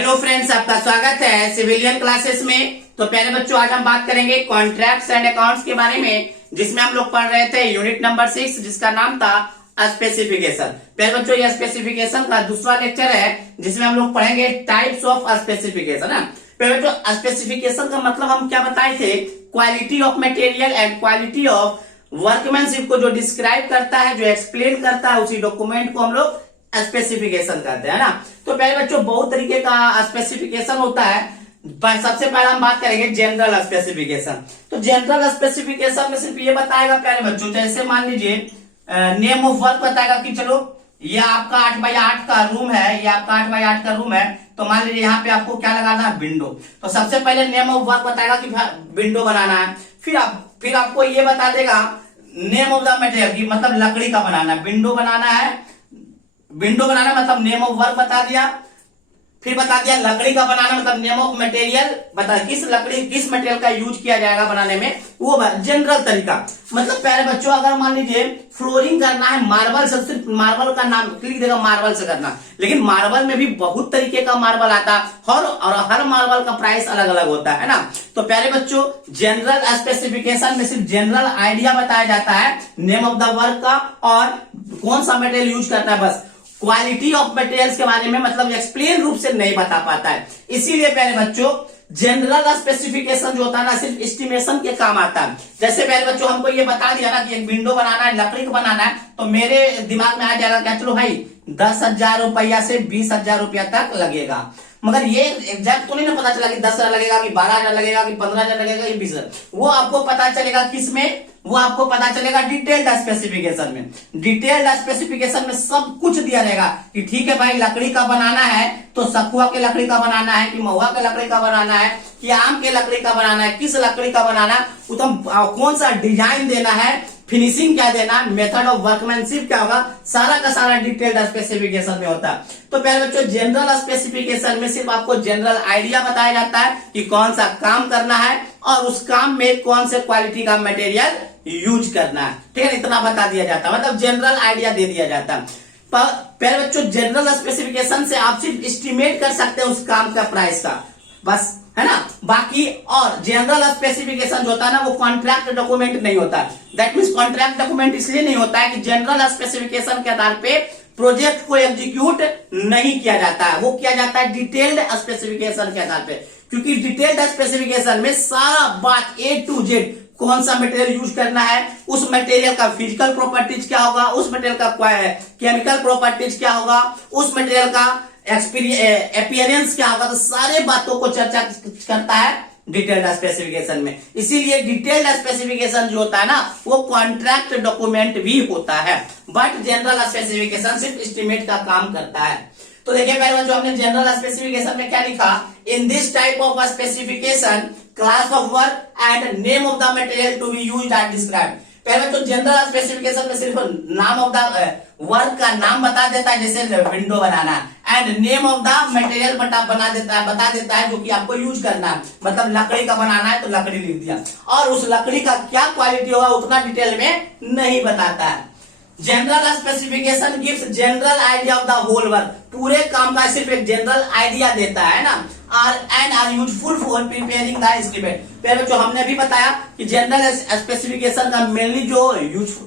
Hello friends, आपका स्वागत है सिविलियन क्लासेस में। तो पहले बच्चों, आज हम बात करेंगे कॉन्ट्रैक्ट्स एंड अकाउंट्स के बारे में, जिसमें हम लोग पढ़ रहे थे यूनिट नंबर 6, जिसका नाम था स्पेसिफिकेशन। पहले बच्चों, यह स्पेसिफिकेशन का दूसरा लेक्चर है, जिसमें हम लोग पढ़ेंगे टाइप्स ऑफ स्पेसिफिकेशन। पहले बच्चों, स्पेसिफिकेशन का मतलब हम क्या बताए थे? Quality of material and quality of workmanship को जो डिस्क्राइब करता है, जो एक्सप्लेन करता है, उसी डॉक्यूमेंट को हम लोग स्पेसिफिकेशन कहते हैं ना। तो पहले बच्चों, बहुत तरीके का स्पेसिफिकेशन होता है। सबसे पहले हम बात करेंगे जनरल स्पेसिफिकेशन। तो जनरल स्पेसिफिकेशन में सिर्फ ये बताएगा पहले बच्चों, जैसे मान लीजिए नेम ऑफ वर्क बताएगा कि चलो ये आपका 8x8 का रूम है, ये आपका 8x8 का रूम है, तो मान लीजिए यहाँ पे आपको क्या लगाना है? विंडो। तो सबसे पहले नेम ऑफ वर्क बताएगा कि विंडो बनाना है। फिर आपको ये बता देगा नेम ऑफ द मटेरियल की, मतलब लकड़ी का बनाना है। विंडो बनाना मतलब नेम ऑफ वर्क बता दिया। फिर बता दिया लकड़ी का बनाना मतलब नेम ऑफ मटेरियल बता, किस मटेरियल का यूज किया जाएगा बनाने में, वो जनरल तरीका। मतलब पहले बच्चों, अगर मान लीजिए फ्लोरिंग करना है मार्बल से, सिर्फ मार्बल का नाम लिख देगा, मार्बल से करना। लेकिन मार्बल में भी बहुत तरीके का मार्बल आता है और हर मार्बल का प्राइस अलग अलग होता है ना। तो पहले बच्चों, जनरल स्पेसिफिकेशन में सिर्फ जनरल आइडिया बताया जाता है नेम ऑफ द वर्क का और कौन सा मटेरियल यूज करना है, बस। क्वालिटी ऑफ मटेरियल्स के बारे में मतलब एक्सप्लेन रूप से नहीं बता पाता है। इसीलिए पहले बच्चों, जनरल स्पेसिफिकेशन जो होता है ना, सिर्फ एस्टिमेशन के काम आता है। जैसे पहले बच्चों हमको ये बता दिया ना कि एक विंडो बनाना है, लकड़ी का बनाना है, तो मेरे दिमाग में आ जाएगा क्या, चलो भाई 10,000 रुपया से 20,000 रुपया तक लगेगा। मगर ये एग्जैक्ट तो नहीं ना पता चला कि 10,000 लगेगा कि 12,000 लगेगा कि 15,000 लगेगा कि 20,000। वो आपको पता चलेगा किसमें? वो आपको पता चलेगा डिटेल्ड स्पेसिफिकेशन में। डिटेल्ड स्पेसिफिकेशन में सब कुछ दिया रहेगा कि ठीक है भाई, लकड़ी का बनाना है तो सखुआ के लकड़ी का बनाना है कि महुआ के लकड़ी का बनाना है कि आम के लकड़ी का बनाना है, किस लकड़ी का बनाना है, कौन सा डिजाइन देना है, फिनिशिंग क्या देना, मेथड ऑफ वर्कमैनशिप क्या होगा, सारा का सारा डिटेल्ड स्पेसिफिकेशन में होता है। तो पहले बच्चों, जनरल स्पेसिफिकेशन में सिर्फ आपको जनरल आइडिया बताया जाता है कि कौन सा काम करना है और उस काम में कौन से क्वालिटी का मटेरियल यूज करना है, ठीक है, इतना बता दिया जाता है, मतलब जनरल आइडिया दे दिया जाता है। पहले बच्चों, जनरल स्पेसिफिकेशन से आप सिर्फ एस्टिमेट कर सकते हैं उस काम का प्राइस का, बस, है ना। बाकी और जनरल स्पेसिफिकेशन जो होता है ना, वो कॉन्ट्रैक्ट डॉक्यूमेंट नहीं होता। दैट मींस कॉन्ट्रैक्ट डॉक्यूमेंट इसलिए नहीं होता है कि जनरल स्पेसिफिकेशन के आधार पे प्रोजेक्ट को एग्जीक्यूट नहीं किया जाता है, वो किया जाता है डिटेल्ड स्पेसिफिकेशन के आधार पे। क्योंकि डिटेल्ड स्पेसिफिकेशन में सारा बात A to Z, कौन सा मटेरियल यूज करना है, उस मटेरियल का फिजिकल प्रॉपर्टीज क्या होगा, उस मटेरियल का केमिकल प्रॉपर्टीज क्या होगा, उस मटेरियल का अपीयरेंस क्या होगा, तो सारे बातों को चर्चा करता है डिटेल्ड स्पेसिफिकेशन में। इसीलिए डिटेल्ड स्पेसिफिकेशन जो होता है ना, वो कॉन्ट्रैक्ट डॉक्यूमेंट भी होता है, बट जनरल स्पेसिफिकेशन सिर्फ एस्टिमेट का काम करता है। तो देखिए पहले जो हमने जनरल स्पेसिफिकेशन में क्या लिखा, in this type of specification class of work and name of the material to be used are described. पहले तो जनरल स्पेसिफिकेशन में सिर्फ नाम ऑफ द वर्क का नाम बता देता है, जैसे window banana, and name of the material बता देता है जो कि आपको यूज करना है, मतलब लकड़ी का बनाना है तो लकड़ी लिख दिया, और उस लकड़ी का क्या क्वालिटी होगा उतना डिटेल में नहीं बताता है। General specification gives general idea of the whole work, पूरे काम का सिर्फ एक जनरल आइडिया देता है ना, are useful for preparing the estimate. पहले जो हमने भी बताया कि जनरल स्पेसिफिकेशन का मेनली जो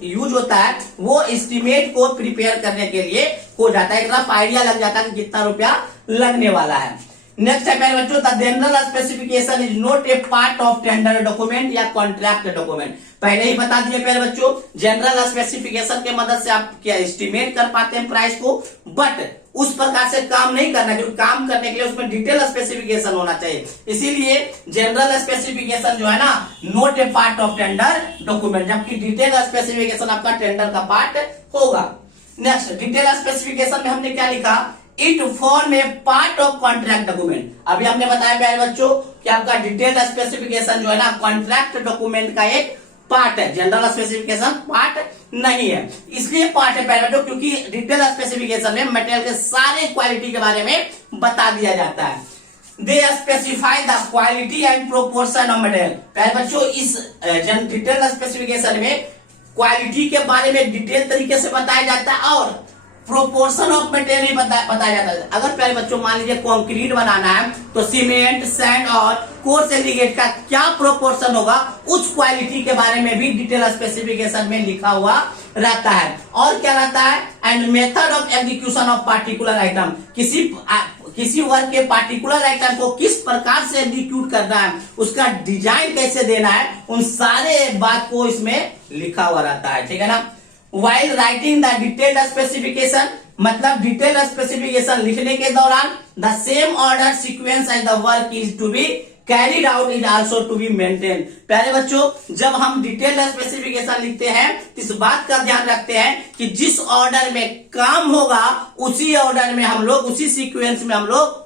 यूज होता है वो एस्टिमेट को प्रिपेयर करने के लिए हो जाता है, एक रफ आइडिया लग जाता है कि कितना रुपया लगने वाला है। नेक्स्ट है पहले बच्चों, the general specification is not a part of tender document या कॉन्ट्रैक्ट डॉक्यूमेंट। पहले ही बता दिए पहले बच्चों, जनरल स्पेसिफिकेशन के मदद से आप क्या एस्टिमेट कर पाते हैं प्राइस को, बट उस प्रकार से काम नहीं करना, क्योंकि काम करने के लिए उसमें डिटेल स्पेसिफिकेशन होना चाहिए। इसीलिए जनरल स्पेसिफिकेशन जो है ना, not a part of tender document, जबकि डिटेल स्पेसिफिकेशन आपका टेंडर का पार्ट होगा। नेक्स्ट, डिटेल स्पेसिफिकेशन में हमने क्या लिखा, it form A part of contract document. अभी हमने बताया पहले बच्चों कि आपका डिटेल स्पेसिफिकेशन जो है ना, कॉन्ट्रैक्ट डॉक्यूमेंट का एक पार्ट है, जनरल स्पेसिफिकेशन पार्ट नहीं है। इसलिए पार्ट है पहले बच्चों क्योंकि डिटेल स्पेसिफिकेशन में मटेरियल के सारे क्वालिटी के बारे में बता दिया जाता है। They specify the quality and proportion of material. पहले बच्चों, इस डिटेल स्पेसिफिकेशन में क्वालिटी के बारे में डिटेल तरीके से बताया जाता है और प्रोपोर्शन ऑफ मटेरियल भी बताया जाता है। अगर प्यारे बच्चों मान लीजिए कंक्रीट बनाना है तो सीमेंट, सैंड और कोर्स एग्रीगेट का क्या प्रोपोर्शन होगा, उस क्वालिटी के बारे में भी डिटेल स्पेसिफिकेशन में लिखा हुआ रहता है। और क्या रहता है, and method of execution of particular item, किसी वर्क के पार्टिकुलर आइटम को किस प्रकार से एग्जीक्यूट करना है, उसका डिजाइन कैसे देना है, उन सारे बात को इसमें लिखा हुआ रहता है। ठीक है ना। While writing the detailed specification, मतलब डिटेल स्पेसिफिकेशन लिखने के दौरान the same order sequence as the work is to be carried out is also to be maintained। प्यारे बच्चों जब हम डिटेल स्पेसिफिकेशन लिखते हैं तो इस बात का ध्यान रखते हैं कि जिस ऑर्डर में काम होगा उसी ऑर्डर में हम लोग, उसी सीक्वेंस में हम लोग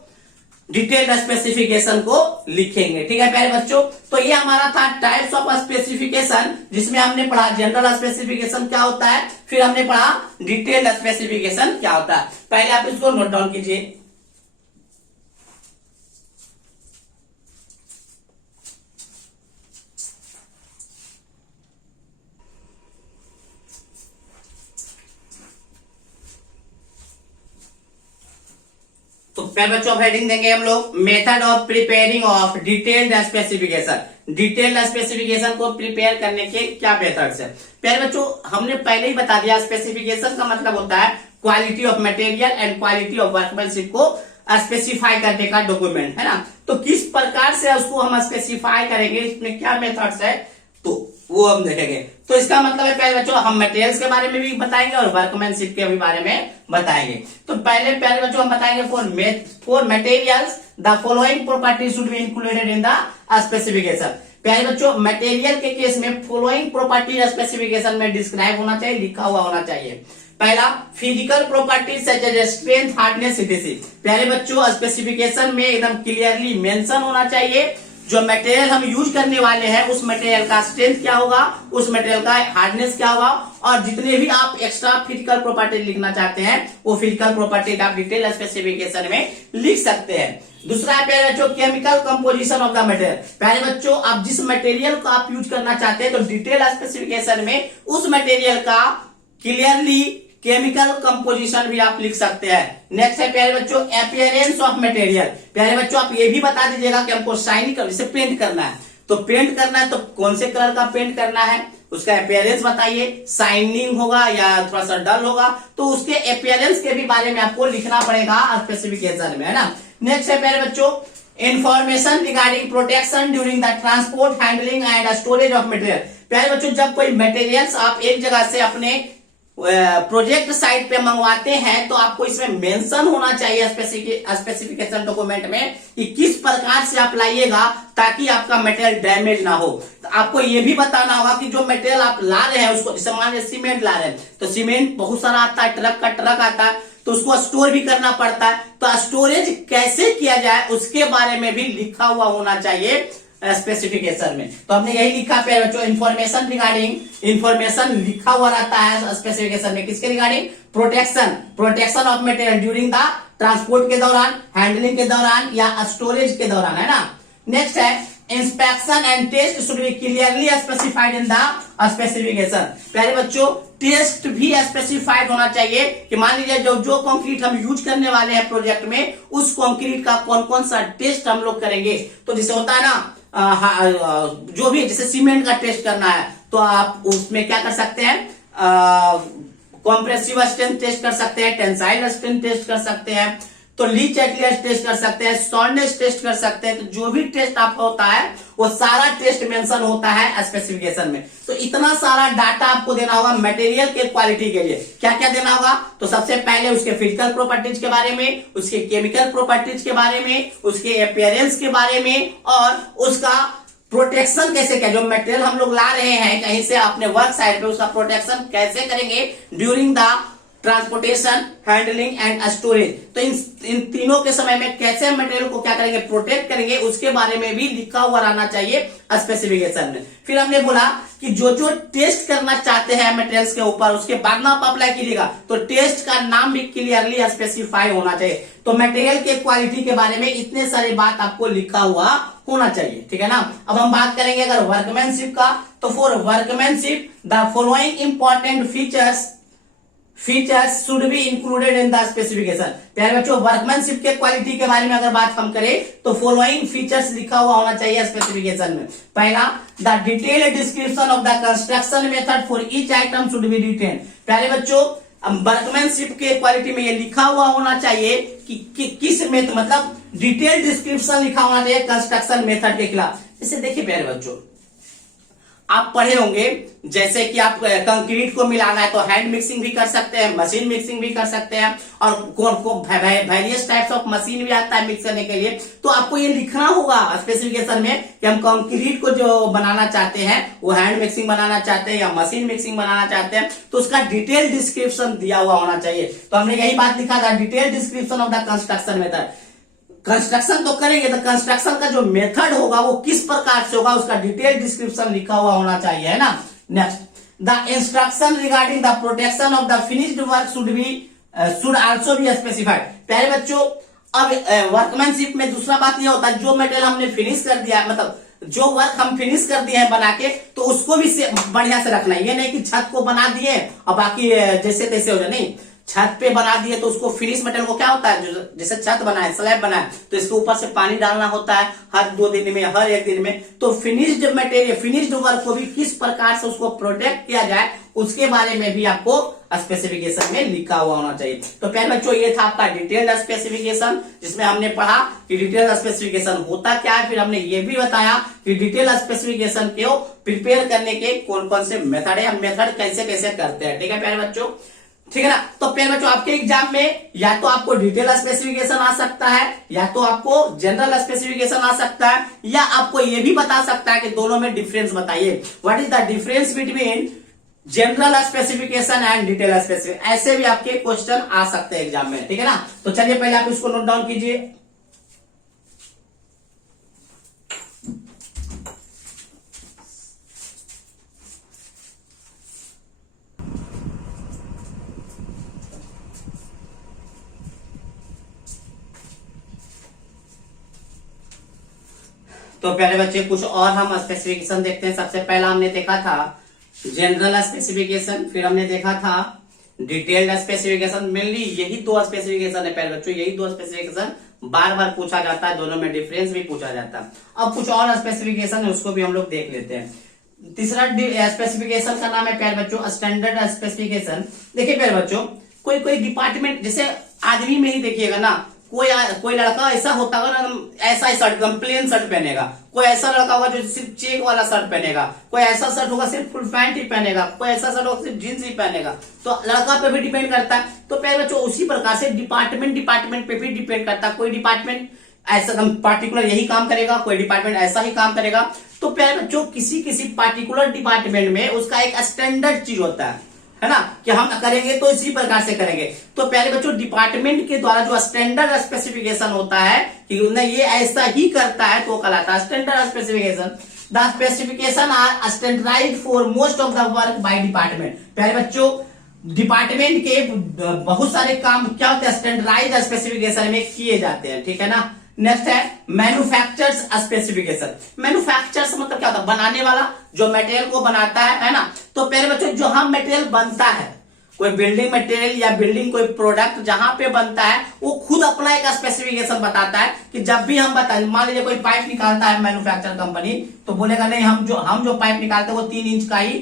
डिटेल्ड स्पेसिफिकेशन को लिखेंगे। ठीक है प्यारे बच्चों, तो ये हमारा था टाइप्स ऑफ स्पेसिफिकेशन, जिसमें हमने पढ़ा जनरल स्पेसिफिकेशन क्या होता है, फिर हमने पढ़ा डिटेल्ड स्पेसिफिकेशन क्या होता है। पहले आप इसको नोट डाउन कीजिए। तो पहले बच्चों हेडिंग देंगे हम लोग method of preparing of detailed specification. Detailed specification को प्रिपेयर करने के क्या मेथड्स है। पहले बच्चों हमने पहले ही बता दिया, स्पेसिफिकेशन का मतलब होता है quality of material and quality of workmanship को स्पेसिफाई करने का डॉक्यूमेंट, है ना। तो किस प्रकार से उसको हम स्पेसिफाई करेंगे, इसमें क्या मेथड्स है, तो वो हम देखेंगे। तो इसका मतलब है पहले बच्चों हम मटेरियल्स के बारे में भी बताएंगे और वर्कमैनशिप के भी बारे में बताएंगे। तो पहले बच्चों हम बताएंगे for materials the following property should be included in the specification. पहले बच्चों मटेरियल के केस में फॉलोइंग प्रॉपर्टी स्पेसिफिकेशन में डिस्क्राइब होना चाहिए, लिखा हुआ होना चाहिए। पहला physical property such as strength, hardness, etc. प्यारे बच्चों स्पेसिफिकेशन में एकदम क्लियरली मेंशन होना चाहिए जो मटेरियल हम यूज करने वाले हैं उस मटेरियल का स्ट्रेंथ क्या होगा, उस मटेरियल का हार्डनेस क्या होगा, और जितने भी आप एक्स्ट्रा फिजिकल प्रॉपर्टी लिखना चाहते हैं वो फिजिकल प्रॉपर्टी आप डिटेल स्पेसिफिकेशन में लिख सकते हैं। दूसरा है प्यारे बच्चों chemical composition of the material. प्यारे बच्चों आप जिस मटेरियल को आप यूज करना चाहते हैं तो डिटेल स्पेसिफिकेशन में उस मटेरियल का क्लियरली केमिकल कंपोजिशन भी आप लिख सकते हैं। नेक्स्ट है प्यारे बच्चों अपीयरेंस ऑफ मटेरियल। प्यारे बच्चों आप ये भी बता दीजिएगा कि हमको शाइनी कलर से पेंट करना है, तो पेंट करना है तो कौन से कलर का पेंट करना है, उसका अपीयरेंस बताइए, शाइनिंग होगा या थोड़ा सा डल होगा, तो उसके अपीयरेंस के भी बारे में आपको लिखना पड़ेगा स्पेसिफिकेशन में, है ना। नेक्स्ट है प्यारे बच्चों information regarding protection during the transport, handling and storage of material. प्यारे बच्चों जब कोई मटेरियल्स आप एक जगह से अपने प्रोजेक्ट साइट पे मंगवाते हैं तो आपको इसमें मेंशन होना चाहिए स्पेसिफिकेशन डॉक्यूमेंट में कि किस प्रकार से आप लाइएगा ताकि आपका मटेरियल डैमेज ना हो। तो आपको ये भी बताना होगा कि जो मटेरियल आप ला रहे हैं उसको, जैसे मान लीजिए सीमेंट ला रहे हैं तो सीमेंट बहुत सारा आता है, ट्रक का ट्रक आता है, तो उसको स्टोर भी करना पड़ता है, तो स्टोरेज कैसे किया जाए उसके बारे में भी लिखा हुआ होना चाहिए स्पेसिफिकेशन में। तो हमने यही लिखा पे बच्चों इंफॉर्मेशन रिगार्डिंग, इंफॉर्मेशन लिखा हुआ रहता है स्पेसिफिकेशन में किसके regarding, protection of material during the transport के दौरान, हैंडलिंग के दौरान या स्टोरेज के दौरान, है ना। नेक्स्ट है inspection and test should be clearly specified in the specification. प्यारे बच्चों टेस्ट भी स्पेसिफाइड होना चाहिए कि मान लीजिए जो कंक्रीट हम यूज करने वाले हैं प्रोजेक्ट में उस कंक्रीट का कौन कौन सा टेस्ट हम लोग करेंगे। तो जैसे होता है ना जो भी जैसे सीमेंट का टेस्ट करना है तो आप उसमें क्या कर सकते हैं, कॉम्प्रेसिव स्ट्रेंथ टेस्ट कर सकते हैं, टेंसाइल स्ट्रेंथ टेस्ट कर सकते हैं, तो लीच एटलियस टेस्ट कर सकते हैं, सॉन्डनेस टेस्ट कर सकते हैं। तो जो भी टेस्ट आपका होता है वो सारा टेस्ट मेंशन होता है स्पेसिफिकेशन में। तो इतना सारा डाटा आपको देना होगा मटेरियल के क्वालिटी के लिए। क्या क्या देना होगा, तो सबसे पहले उसके फिजिकल प्रॉपर्टीज के बारे में, उसके केमिकल प्रॉपर्टीज के बारे में, उसके अपीयरेंस के बारे में, और उसका प्रोटेक्शन कैसे क्या, जो मटेरियल हम लोग ला रहे हैं कहीं से अपने वर्क साइट पे उसका प्रोटेक्शन कैसे करेंगे during the transportation, handling and storage. तो इन तीनों के समय में कैसे मटेरियल को क्या करेंगे, प्रोटेक्ट करेंगे, उसके बारे में भी लिखा हुआ रहना चाहिए स्पेसिफिकेशन में। फिर हमने बोला कि जो टेस्ट करना चाहते हैं मटेरियल्स के ऊपर उसके बाद में आप अप्लाई कीजिएगा तो टेस्ट का नाम भी क्लियरली स्पेसिफाई होना चाहिए। तो मटेरियल के क्वालिटी के बारे में इतने सारे बात आपको लिखा हुआ होना चाहिए, ठीक है ना। अब हम बात करेंगे अगर वर्कमैनशिप का, तो for workmanship the following important features features should be included in the specification. प्यारे बच्चों, वर्कमैनशिप के क्वालिटी के बारे में अगर बात हम करें तो फॉलोइंग फीचर्स लिखा हुआ होना चाहिए स्पेसिफिकेशन में। पहला, the detailed description of the construction method for each item should be written. प्यारे बच्चों, वर्कमैनशिप के क्वालिटी में ये लिखा हुआ होना चाहिए कि किस मेथड, मतलब डिटेल डिस्क्रिप्शन लिखा होना चाहिए कंस्ट्रक्शन मेथड के खिलाफ। जैसे देखिए प्यारे बच्चों, आप पढ़े होंगे जैसे कि आप कंक्रीट को मिलाना है तो हैंड मिक्सिंग भी कर सकते हैं, मशीन मिक्सिंग भी कर सकते हैं, और कौन वेरियस टाइप्स ऑफ मशीन भी आता है मिक्स करने के लिए। तो आपको ये लिखना होगा स्पेसिफिकेशन में कि हम कंक्रीट को जो बनाना चाहते हैं वो हैंड मिक्सिंग बनाना चाहते हैं या मशीन मिक्सिंग बनाना चाहते हैं, तो उसका डिटेल डिस्क्रिप्शन दिया हुआ होना चाहिए। तो हमने यही बात लिखा था, detail description of the construction method. Construction तो करेंगे तो कंस्ट्रक्शन का जो मेथड होगा वो किस प्रकार से होगा उसका डिटेल डिस्क्रिप्शन लिखा हुआ होना चाहिए, है ना। Next, the instruction regarding the protection of the finished work should also be specified. प्यारे बच्चों, अब वर्कमैनशिप में दूसरा बात ये होता है, जो मटेरियल हमने फिनिश कर दिया, मतलब जो वर्क हम फिनिश कर दिए हैं बना के, तो उसको भी बढ़िया से रखना है। ये नहीं कि छत को बना दिए और बाकी जैसे तैसे हो जाए, नहीं। छत पे बना दिए तो उसको फिनिश मटेरियल को क्या होता है, जो जैसे छत बना है, स्लैब बना है, तो इसके ऊपर से पानी डालना होता है हर 2 दिन में, हर 1 दिन में। तो फिनिश्ड मटेरियल, फिनिश्ड वर्क को भी किस प्रकार से उसको प्रोटेक्ट किया जाए उसके बारे में भी आपको स्पेसिफिकेशन में लिखा हुआ होना चाहिए। तो प्यारे बच्चों, ये था आपका डिटेल्ड स्पेसिफिकेशन, जिसमें हमने पढ़ा कि डिटेल स्पेसिफिकेशन होता क्या है। फिर हमने ये भी बताया कि डिटेल स्पेसिफिकेशन को प्रिपेयर करने के कौन कौन से मेथड है, हम मेथड कैसे कैसे करते हैं। ठीक है प्यारे बच्चों, ठीक है ना। तो प्यारे बच्चों, आपके एग्जाम में या तो आपको डिटेल स्पेसिफिकेशन आ सकता है, या तो आपको जनरल स्पेसिफिकेशन आ सकता है, या आपको ये भी बता सकता है कि दोनों में डिफरेंस बताइए। What is the difference between general specification and detail specification. ऐसे भी आपके क्वेश्चन आ सकते हैं एग्जाम में, ठीक है ना। तो चलिए पहले आप इसको नोट डाउन कीजिए। तो प्यारे बच्चे, कुछ और हम स्पेसिफिकेशन देखते हैं। सबसे पहला हमने देखा था जनरल स्पेसिफिकेशन, फिर हमने देखा था डिटेल्ड स्पेसिफिकेशन। मेनली यही 2 स्पेसिफिकेशन है प्यारे बच्चों, यही 2 स्पेसिफिकेशन बार बार पूछा जाता है, दोनों में डिफरेंस भी पूछा जाता है। अब कुछ और स्पेसिफिकेशन है, उसको भी हम लोग देख लेते हैं। तीसरा स्पेसिफिकेशन का नाम है प्यारे बच्चों स्टैंडर्ड स्पेसिफिकेशन। देखिए प्यारे बच्चों, कोई कोई डिपार्टमेंट, जैसे आदमी में ही देखिएगा ना, कोई लड़का ऐसा होता होगा ना, ऐसा ही शर्ट, प्लेन शर्ट पहनेगा। कोई ऐसा लड़का होगा जो सिर्फ चेक वाला शर्ट पहनेगा, कोई ऐसा शर्ट होगा सिर्फ फुल पैंट ही पहनेगा, कोई ऐसा शर्ट होगा सिर्फ जींस ही पहनेगा। तो लड़का पे भी डिपेंड करता है। तो प्यारे बच्चों, उसी प्रकार से डिपार्टमेंट पे भी डिपेंड करता है। कोई डिपार्टमेंट ऐसा पार्टिकुलर यही काम करेगा, कोई डिपार्टमेंट ऐसा ही काम करेगा। तो प्यारे बच्चों, किसी पार्टिकुलर डिपार्टमेंट में उसका एक स्टैंडर्ड चीज होता है ना, कि हम करेंगे तो इसी प्रकार से करेंगे। तो प्यारे बच्चों, डिपार्टमेंट के द्वारा जो स्टैंडर्ड स्पेसिफिकेशन होता है कि ये ऐसा ही करता है, तो कहलाता है standard specification. The specification are standardized for most of the work by department. प्यारे बच्चों, डिपार्टमेंट के बहुत सारे काम क्या होते हैं, स्टैंडर्डाइज्ड स्पेसिफिकेशन में किए जाते हैं, ठीक है ना। नेक्स्ट है मैन्युफैक्चरर्स स्पेसिफिकेशन। मैन्युफैक्चरर्स मतलब क्या होता है, बनाने वाला, जो मटेरियल को बनाता है ना। तो प्यारे बच्चों, जो हम मटेरियल बनता है, कोई बिल्डिंग मटेरियल या बिल्डिंग कोई प्रोडक्ट जहां पे बनता है, वो खुद अपना एक स्पेसिफिकेशन बताता है कि जब भी हम बताएं, मान लीजिए कोई पाइप निकालता है मैन्युफैक्चर कंपनी, तो बोलेगा नहीं, हम जो पाइप निकालते हैं वो 3 इंच का ही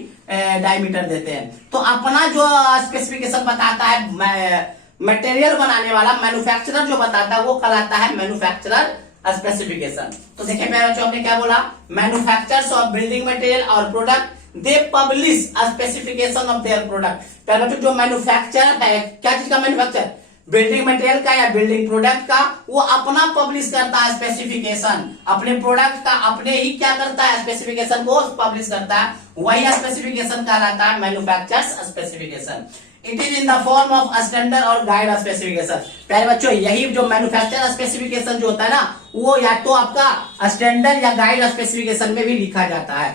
डायमीटर देते हैं। तो अपना जो स्पेसिफिकेशन बताता है मटेरियल बनाने वाला, मैन्युफैक्चरर जो बताता है, वो कहलाता है मैन्युफैक्चरर स्पेसिफिकेशन। तो देखिए मेरा बच्चों, हमने क्या बोला, मैन्युफैक्चरर्स ऑफ बिल्डिंग मटेरियल और product they publish specification of their product. प्यारे बच्चों, जो मैन्युफैक्चरर है, क्या चीज का मैन्युफैक्चर, बिल्डिंग मटेरियल का या बिल्डिंग प्रोडक्ट का, वो अपना पब्लिश करता है स्पेसिफिकेशन, अपने प्रोडक्ट का अपने ही क्या करता है, स्पेसिफिकेशन को पब्लिश करता है। वही स्पेसिफिकेशन कहलाता है manufacturers specification. It is in the form of standard और गाइड स्पेसिफिकेशन। प्यारे बच्चों, यही जो मैन्युफैक्चरर स्पेसिफिकेशन जो होता है ना, वो या तो आपका स्टैंडर्ड या गाइड स्पेसिफिकेशन में भी लिखा जाता है।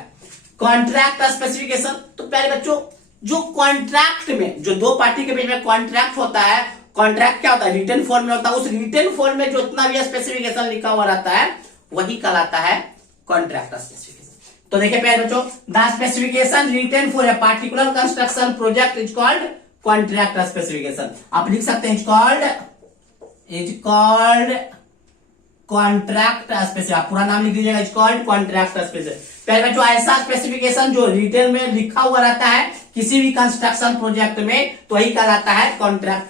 कॉन्ट्रैक्ट स्पेसिफिकेशन, तो प्यारे बच्चों, जो कॉन्ट्रैक्ट में, जो 2 पार्टी के बीच में कॉन्ट्रैक्ट होता है, कॉन्ट्रैक्ट क्या होता है, रिटन फॉर्म में होता है। उस रिटन फॉर्म में जो इतना भी स्पेसिफिकेशन लिखा हुआ रहता है, वही कहलाता है कॉन्ट्रैक्ट स्पेसिफिकेशन। तो देखिए प्यारे बच्चों, the specification written for a particular construction project is called contract specification. आप लिख सकते हैं इज कॉल्ड कॉन्ट्रैक्ट स्पेसिफिकेशन। पूरा नाम लिख दीजिएगा, इज कॉल्ड कॉन्ट्रैक्ट स्पेसिफिकेशन। पहले बच्चों ऐसा स्पेसिफिकेशन जो डिटेल में लिखा हुआ रहता है किसी भी कंस्ट्रक्शन प्रोजेक्ट में, तो वही कहलाता है कॉन्ट्रैक्ट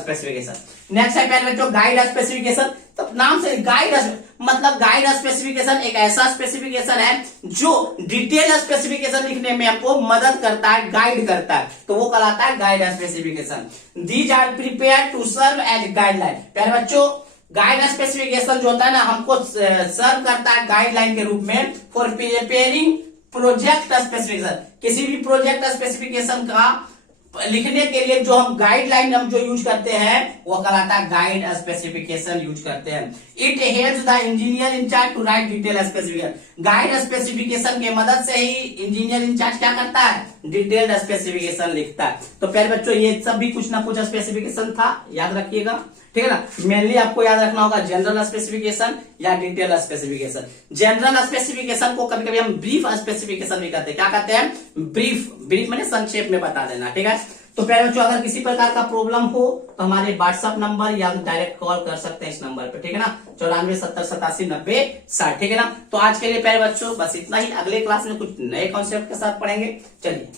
स्पेसिफिकेशन। नेक्स्ट है पहले बच्चों गाइड स्पेसिफिकेशन। तो नाम से गाइड मतलब गाइड स्पेसिफिकेशन एक ऐसा स्पेसिफिकेशन है जो डिटेल स्पेसिफिकेशन लिखने में हमको मदद करता है, गाइड करता है, तो वो कहलाता है guide specification. These are prepare to serve as guideline. पहले बच्चों गाइड स्पेसिफिकेशन जो होता है ना, हमको सर्व करता है गाइडलाइन के रूप में फॉर प्रिपेयरिंग प्रोजेक्ट स्पेसिफिकेशन। किसी भी प्रोजेक्ट स्पेसिफिकेशन का लिखने के लिए जो हम गाइडलाइन हम जो यूज करते हैं वो कहलाता है गाइड स्पेसिफिकेशन यूज करते हैं। It helps the engineer incharge to write detail specification. Guide specification के मदद से ही इंजीनियर इंचार्ज क्या करता है, डिटेल्ड स्पेसिफिकेशन लिखता है। तो पहले बच्चों ये सब भी कुछ ना कुछ स्पेसिफिकेशन था, याद रखिएगा, ठीक है ना। मेनली आपको याद रखना होगा जनरल स्पेसिफिकेशन या डिटेल स्पेसिफिकेशन। जनरल स्पेसिफिकेशन को कभी कभी हम ब्रीफ स्पेसिफिकेशन भी कहते हैं। क्या कहते हैं, ब्रीफ। ब्रीफ मैंने संक्षेप में बता देना, ठीक है। तो पहले बच्चों अगर किसी प्रकार का प्रॉब्लम हो तो हमारे व्हाट्सएप नंबर या डायरेक्ट कॉल कर सकते हैं इस नंबर पे, ठीक है ना, 9470879060, ठीक है ना। तो आज के लिए पहले बच्चों बस इतना ही। अगले क्लास में कुछ नए कॉन्सेप्ट के साथ पढ़ेंगे। चलिए।